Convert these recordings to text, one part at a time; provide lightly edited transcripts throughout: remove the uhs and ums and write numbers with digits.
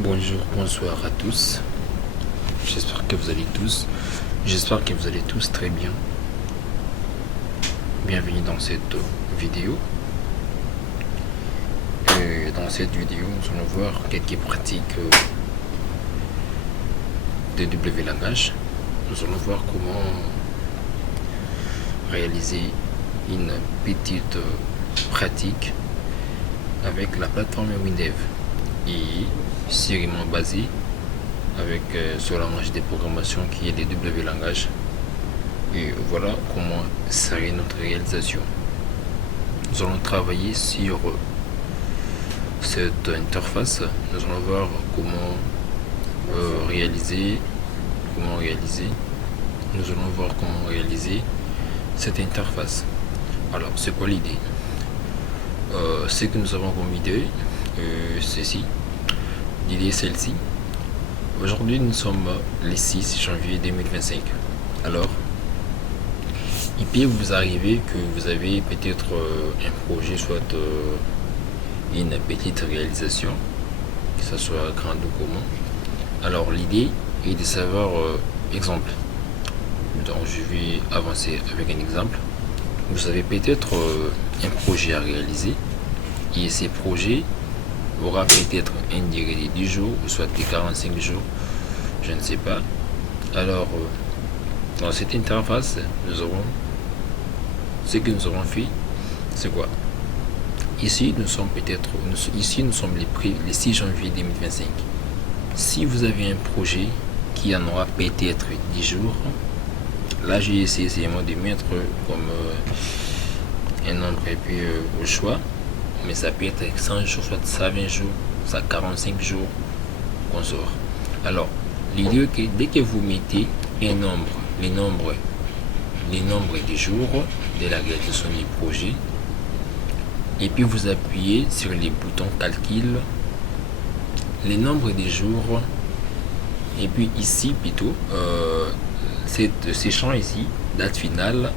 Bonjour, bonsoir à tous. J'espère que vous allez tous. J'espère que vous allez tous très bien. Bienvenue dans cette vidéo. Et dans cette vidéo, nous allons voir quelques pratiques de W langage. Nous allons voir comment réaliser une petite pratique avec la plateforme Windev et sûrement basée avec ce langage de programmation qui est le W langage. Et voilà comment serait notre réalisation. Nous allons travailler sur cette interface. Nous allons voir comment réaliser. Nous allons voir comment réaliser cette interface. Alors, c'est quoi l'idée? Ce que nous avons comme idée, ceci. L'idée est celle-ci. Aujourd'hui, nous sommes le 6 janvier 2025. Alors, il peut vous arriver que vous avez peut-être un projet, soit une petite réalisation, que ce soit grand ou commun. Alors, l'idée est de savoir, exemple. Donc, je vais avancer avec un exemple. Vous avez peut-être un projet à réaliser et ces projets aura peut-être une durée de 10 jours ou soit de 45 jours, je ne sais pas. Alors, dans cette interface, ce que nous aurons fait, c'est quoi? Ici, nous sommes le 6 janvier 2025. Si vous avez un projet qui en aura peut-être 10 jours, là j'ai essayé de mettre comme un nombre et puis au choix, mais ça peut être 100 jours, soit 120 jours, soit 45 jours qu'on sort. Alors, l'idée est que dès que vous mettez un nombre, les nombres des jours de la réalisation du projet, et puis vous appuyez sur les boutons calcul, les nombres des jours, et puis ici plutôt, ce champ ici, date finale,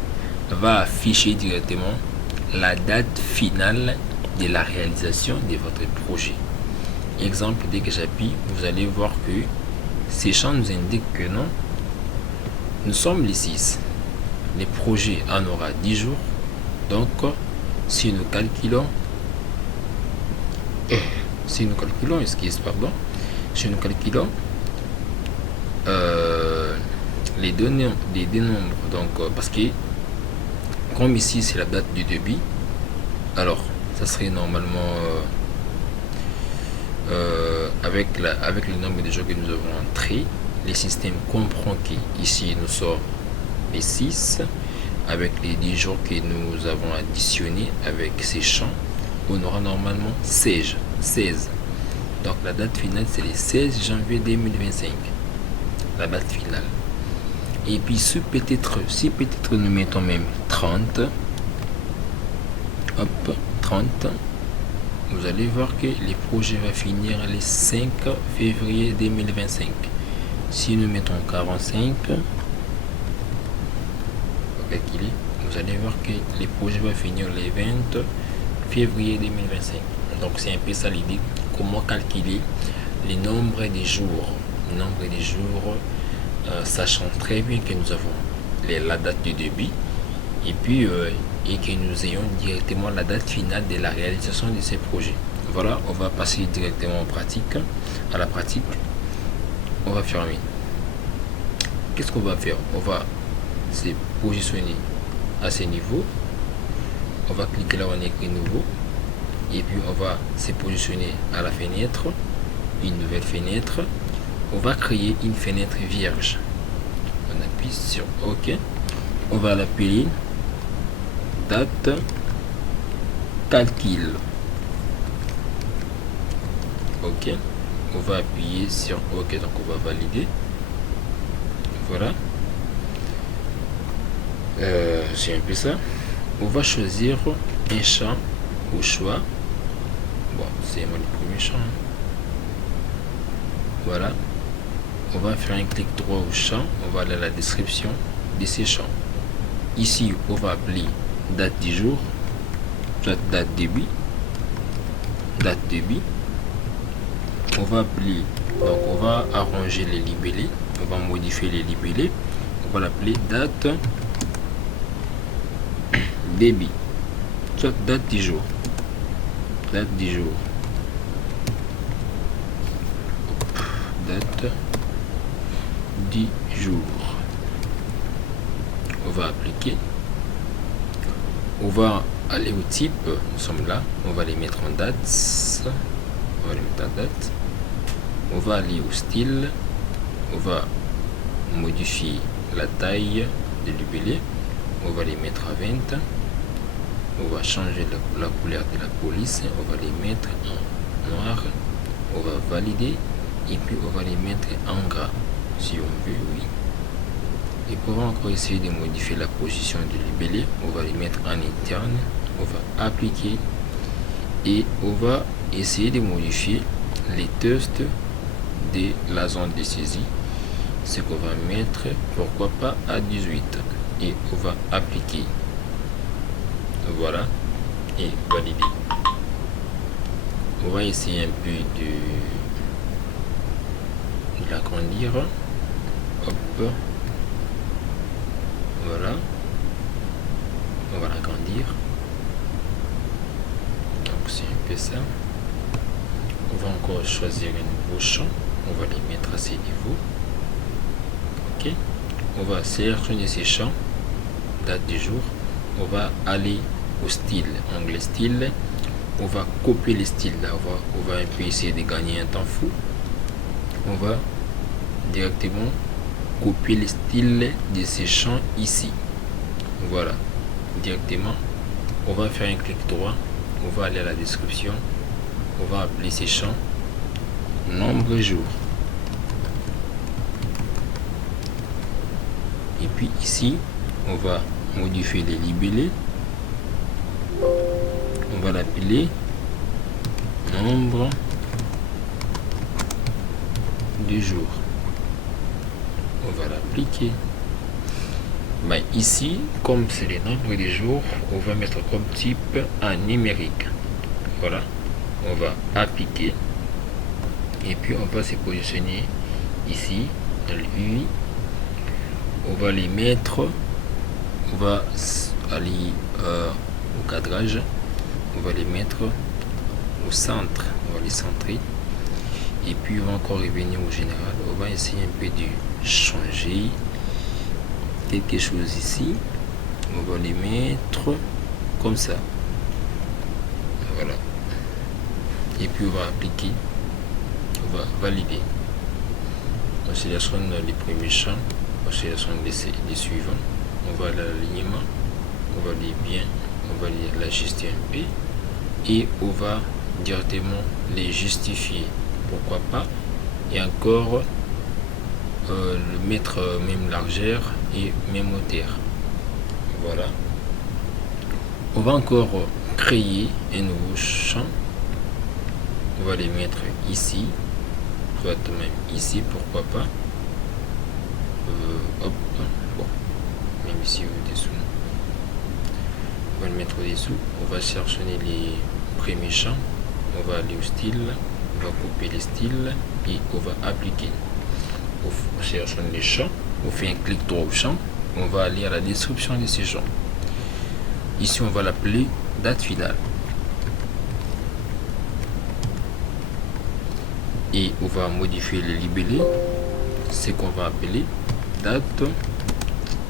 va afficher directement la date finale de la réalisation de votre projet. Exemple, dès que j'appuie, vous allez voir que ces champs nous indiquent que non, nous sommes les 6. Le projet en aura 10 jours. Donc, si nous calculons, si nous calculons les deux nombres, donc parce que comme ici c'est la date du début, alors ça serait normalement avec le nombre de jours que nous avons entré, le système comprend qu'ici nous sort les 6 avec les 10 jours que nous avons additionnés avec ces champs, on aura normalement 16. Donc la date finale c'est le 16 janvier 2025, la date finale. Et puis si peut-être nous mettons même 30, hop, 30, vous allez voir que le projet va finir le 5 février 2025. Si nous mettons 45, vous allez voir que le projet va finir le 20 février 2025. Donc c'est un peu ça l'idée, comment calculer le nombre de jours. Sachant très bien que nous avons la date du début et puis et que nous ayons directement la date finale de la réalisation de ces projets. Voilà, on va passer directement à la pratique. On va fermer. Qu'est-ce qu'on va faire? On va se positionner à ce niveau. On va cliquer là où on écrit nouveau et puis on va se positionner à la fenêtre, une nouvelle fenêtre. On va créer une fenêtre vierge. On appuie sur OK. On va l'appeler date calcul. OK. On va appuyer sur OK. Donc on va valider. Voilà. C'est un peu ça. On va choisir un champ au choix. Bon, c'est mon premier champ. Voilà. On va faire un clic droit au champ, on va aller à la description de ces champs. Ici, on va appeler date du jour, soit date début, on va appeler, donc on va arranger les libellés, on va modifier les libellés, on va l'appeler date débit, soit date du jour, date du jour, date du jour. On va appliquer, on va aller au type, nous sommes là, on va les mettre en date, on va les mettre en date, on va aller au style, on va modifier la taille de libellé, on va les mettre à 20, on va changer la couleur de la police, on va les mettre en noir, on va valider et puis on va les mettre en gras si on veut, oui. Et pour encore essayer de modifier la position du libellé, on va les mettre en interne, on va appliquer et on va essayer de modifier les tests de la zone de saisie, ce qu'on va mettre, pourquoi pas à 18, et on va appliquer, voilà, et valider. On va essayer un peu de l'agrandir, hop, voilà, on va l'agrandir, donc c'est un peu ça. On va encore choisir un nouveau champ, on va les mettre à ces niveaux, ok. On va sélectionner ces champs, date du jour, on va aller au style, onglet style, on va copier les styles là, on va un peu essayer de gagner un temps fou, on va directement copier les styles de ces champs ici, voilà, directement. On va faire un clic droit, on va aller à la description, on va appeler ces champs nombre jour, et puis ici on va modifier les libellés, on va l'appeler nombre du jour, on va l'appliquer. Ben, ici, comme c'est les nombres des jours, on va mettre comme type un numérique, voilà, on va appliquer et puis on va se positionner ici dans le UI, on va les mettre, on va aller au cadrage, on va les mettre au centre, on va les centrer et puis on va encore revenir au général, on va essayer un peu de changer quelque chose ici, on va les mettre comme ça, voilà, et puis on va appliquer, on va valider, on sélectionne les premiers champs, on sélectionne les suivants, on va à l'alignement, on va les bien, on va l'ajuster un peu et on va directement les justifier, pourquoi pas, et encore le mettre même largeur et même hauteur, voilà. On va encore créer un nouveau champ, on va les mettre ici, soit même ici, pourquoi pas, hop, bon, même ici au-dessous, on va le mettre au-dessous, on va sélectionner les premiers champs, on va aller au style, on va couper les styles et on va appliquer. On sélectionne les champs, on fait un clic droit au champ, on va aller à la description de ces champs. Ici on va l'appeler date finale et on va modifier le libellé, ce qu'on va appeler date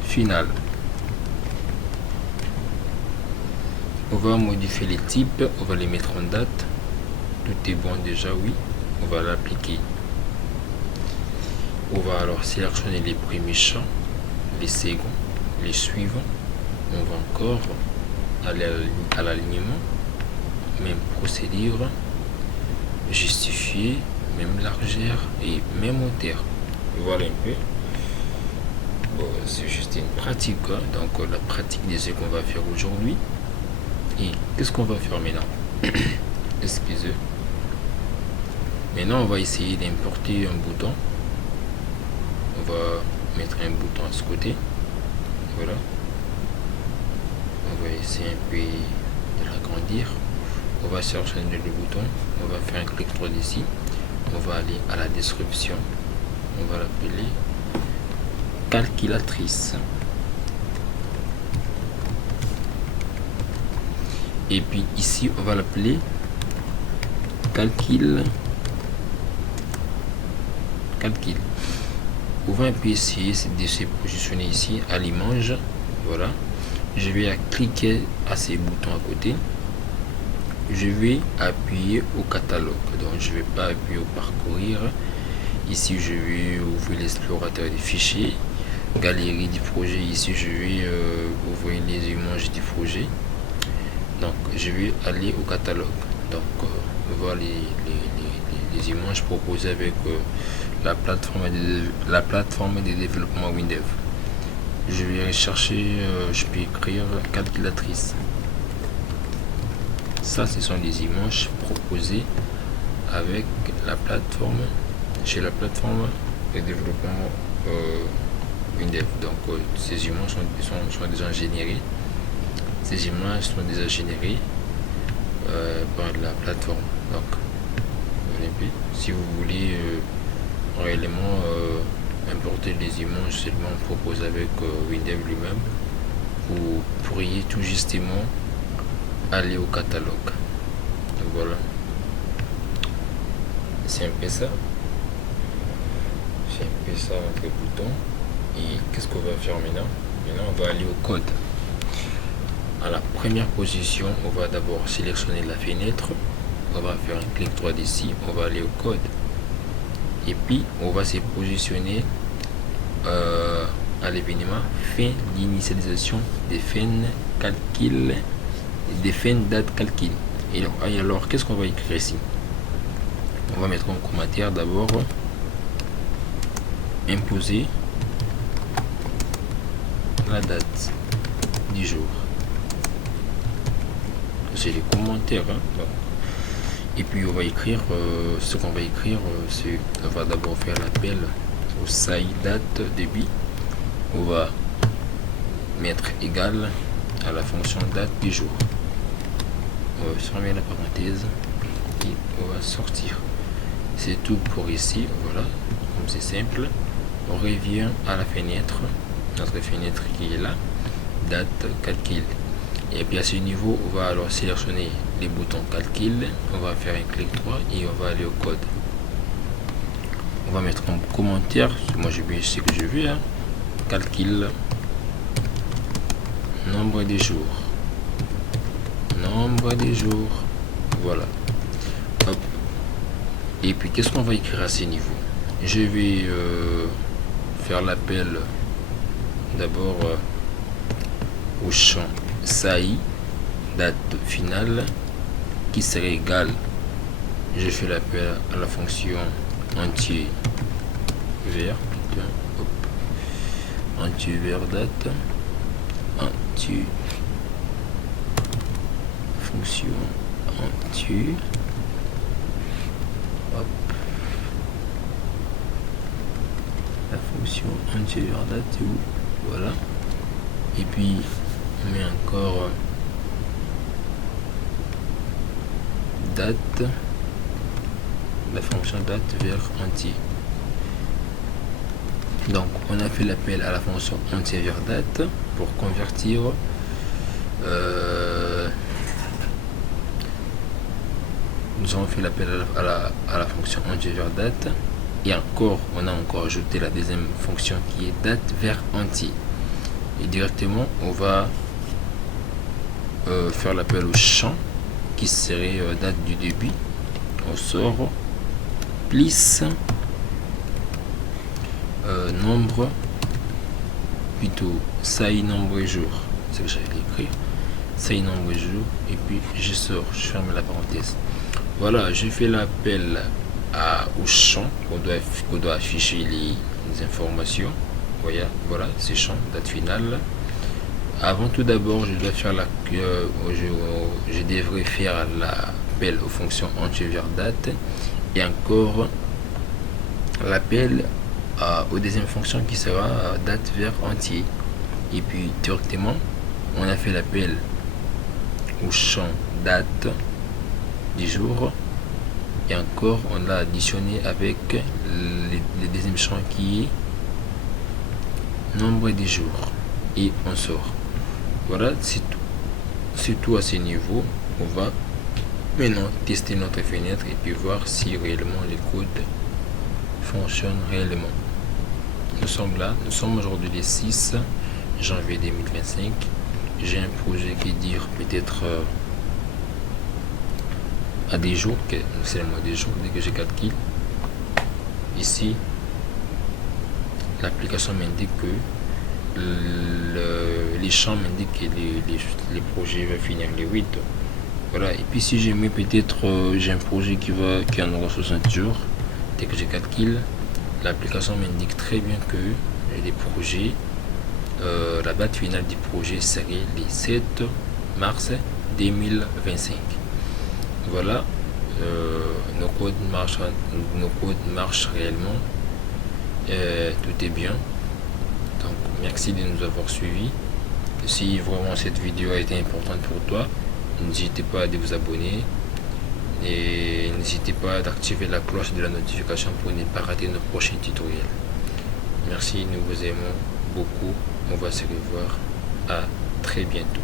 finale. On va modifier les types, on va les mettre en date, tout est bon déjà, oui, on va l'appliquer. On va alors sélectionner les premiers champs, les seconds, les suivants, on va encore aller à l'alignement, même procédure, justifier, même largeur et même hauteur, voilà un peu. Bon, c'est juste une pratique, hein. Donc la pratique de ce qu'on va faire aujourd'hui. Et qu'est-ce qu'on va faire maintenant? Excusez. Maintenant on va essayer d'importer un bouton, on va mettre un bouton à ce côté, voilà, on va essayer un peu de l'agrandir, on va sélectionner le bouton, on va faire un clic droit ici, on va aller à la description, on va l'appeler calculatrice. Et puis ici on va l'appeler calcul. On va essayer de se positionner ici à l'image. Voilà, je vais cliquer à ces boutons à côté, je vais appuyer au catalogue, donc je vais pas appuyer au parcourir. Ici je vais ouvrir l'explorateur des fichiers, galerie du projet. Ici je vais ouvrir les images du projet, donc je vais aller au catalogue, donc voir les images proposées avec la plateforme de développement Windev. Je vais chercher, je peux écrire calculatrice. Ça, ce sont des images proposées avec la plateforme, chez la plateforme de développement Windev. Donc ces images sont déjà générées. Ces images sont déjà générées par la plateforme. Donc si vous voulez réellement importer des images seulement proposées avec Windev lui-même, vous pourriez tout justement aller au catalogue. Donc voilà, c'est un peu ça. C'est un peu ça avec les boutons. Et qu'est-ce qu'on va faire maintenant? Maintenant, on va aller au code. À la première position, on va d'abord sélectionner la fenêtre. On va faire un clic droit ici. On va aller au code. Et puis, on va se positionner à l'événement fin d'initialisation des fins calcul, des fins date calcul. Et alors qu'est-ce qu'on va écrire ici? On va mettre un commentaire d'abord. Imposer la date du jour. C'est les commentaires, hein. Donc, et puis on va écrire ce qu'on va écrire, c'est on va d'abord faire l'appel au SAI date débit. On va mettre égal à la fonction date du jour. On va fermer la parenthèse et on va sortir. C'est tout pour ici. Voilà, comme c'est simple. On revient à la fenêtre, notre fenêtre qui est là, date calcul. Et puis à ce niveau, on va alors sélectionner les boutons calcul, on va faire un clic droit et on va aller au code. On va mettre un commentaire, moi je vais ce que je veux, hein. Calcul, nombre des jours, voilà. Hop. Et puis qu'est-ce qu'on va écrire à ce niveau? Je vais faire l'appel d'abord au champ SAI date finale qui serait égal, je fais l'appel à la fonction entier vers date fonction entier, la fonction entier vers date, voilà. Et puis on met encore date, la fonction date vers entier. Donc on a fait l'appel à la fonction entier vers date pour convertir nous avons fait l'appel à la fonction entier vers date, et encore on a encore ajouté la deuxième fonction qui est date vers entier. Et directement on va faire l'appel au champ qui serait date du début. On sort plus nombre, plutôt SAI nombre et jour, c'est que j'avais écrit SAI nombre et jour, et puis je sors, je ferme la parenthèse. Voilà, je fais l'appel au champ qu'on doit afficher les informations. Voilà, ces champs, date finale. Avant tout d'abord, je dois faire je devrais faire l'appel aux fonctions entier vers date, et encore l'appel aux deuxième fonction qui sera date vers entier. Et puis directement, on a fait l'appel au champ date du jour et encore on l'a additionné avec le deuxième champ qui est nombre des jours et on sort. Voilà, c'est tout à ce niveau. On va maintenant tester notre fenêtre et puis voir si réellement le code fonctionne réellement. Nous sommes là, nous sommes aujourd'hui le 6 janvier 2025. J'ai un projet qui dure peut-être à des jours, seulement des jours dès que je calcule. Ici, l'application m'indique que les champs m'indiquent que les projets vont finir le 8. Voilà, et puis si j'ai mis peut-être j'ai un projet qui en aura 60 jours, dès que je calcule, l'application m'indique très bien que les projets, la date finale du projet serait le 7 mars 2025. Voilà, nos codes marchent réellement, tout est bien. Donc merci de nous avoir suivis. Si vraiment cette vidéo a été importante pour toi, n'hésitez pas à vous abonner et n'hésitez pas d'activer la cloche de la notification pour ne pas rater nos prochains tutoriels. Merci, nous vous aimons beaucoup. On va se revoir. À très bientôt.